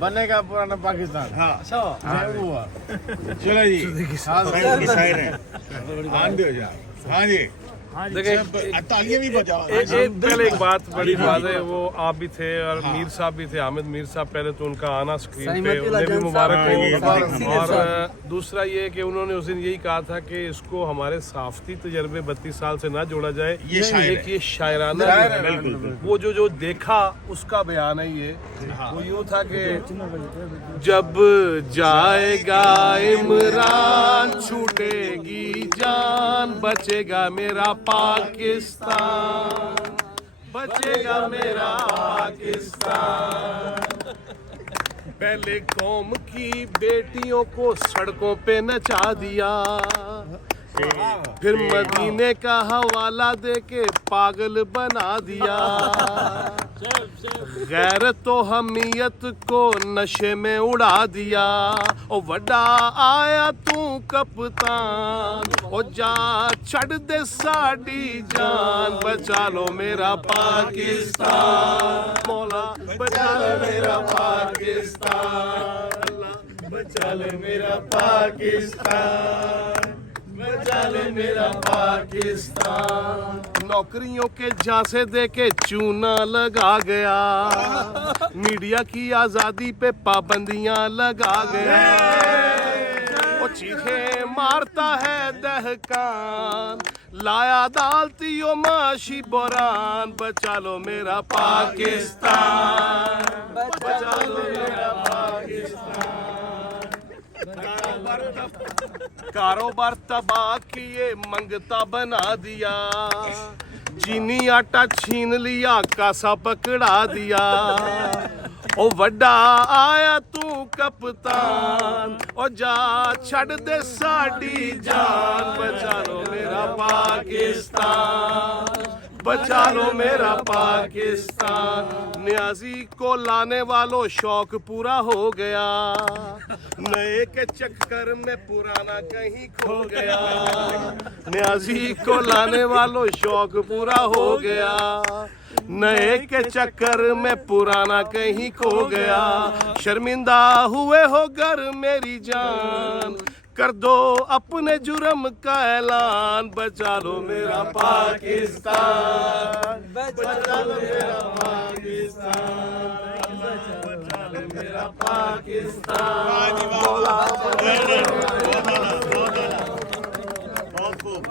बनेगा पुराना पाकिस्तान। हाँ हुआ चलो जी हाँ जी देखिए तालियां भी बजाओ। पहले एक बात बड़ी बात है, वो आप भी थे और मीर साहब भी थे, हामिद मीर साहब, पहले तो उनका आना स्क्रीन पे उन्हें भी मुबारक हो। और दूसरा ये कि उन्होंने उस दिन यही कहा था कि इसको हमारे साफ्ती तजर्बे 32 साल से ना जोड़ा जाए, ये शायराना बिल्कुल वो जो देखा उसका बयान है ये। वो यूँ था कि जब जाएगा इमरान छूटेगी जान, बचेगा मेरा पाकिस्तान, बचेगा मेरा पाकिस्तान। पहले कौम की बेटियों को सड़कों पे नचा दिया, फिर मदीने का हवाला देके पागल बना दिया। गैरत तो हमियत को नशे में उड़ा दिया। ओ वड्डा आया तू कप्तान, ओ जा छड़ दे साडी जान, बचा लो मेरा पाकिस्तान, मौला बचा लो मेरा पाकिस्तान, अल्लाह बचा ले मेरा पाकिस्तान, बचा ले मेरा पाकिस्तान। नौकरियों के झांसे दे के चूना लगा गया, मीडिया की आजादी पे पाबंदियां लगा गया। वो चीखे मारता है दहकान, लाया दालतियों माशी बोरान, बचा लो मेरा पाकिस्तान, बचा लो मेरा पाकिस्तान। कारोबार तबाह किए मंगता बना दिया, चीनी आटा छीन लिया कासा पकड़ा दिया। ओ वड्डा आया तू कप्तान, ओ जा छड़ दे साडी जान, बचा लो मेरा पाकिस्तान, बचा लो मेरा पाकिस्तान। न्याजी को लाने वालों शौक पूरा हो गया, नए के चक्कर में पुराना कहीं खो गया। न्याजी को लाने वालों शौक पूरा हो गया, नए के चक्कर में पुराना कहीं खो गया। शर्मिंदा हुए हो घर मेरी जान, कर दो अपने जुर्म का ऐलान, बचा लो मेरा पाकिस्तान, बचा लो मेरा पाकिस्तान, बचा लो मेरा पाकिस्तान। बहुत खूब।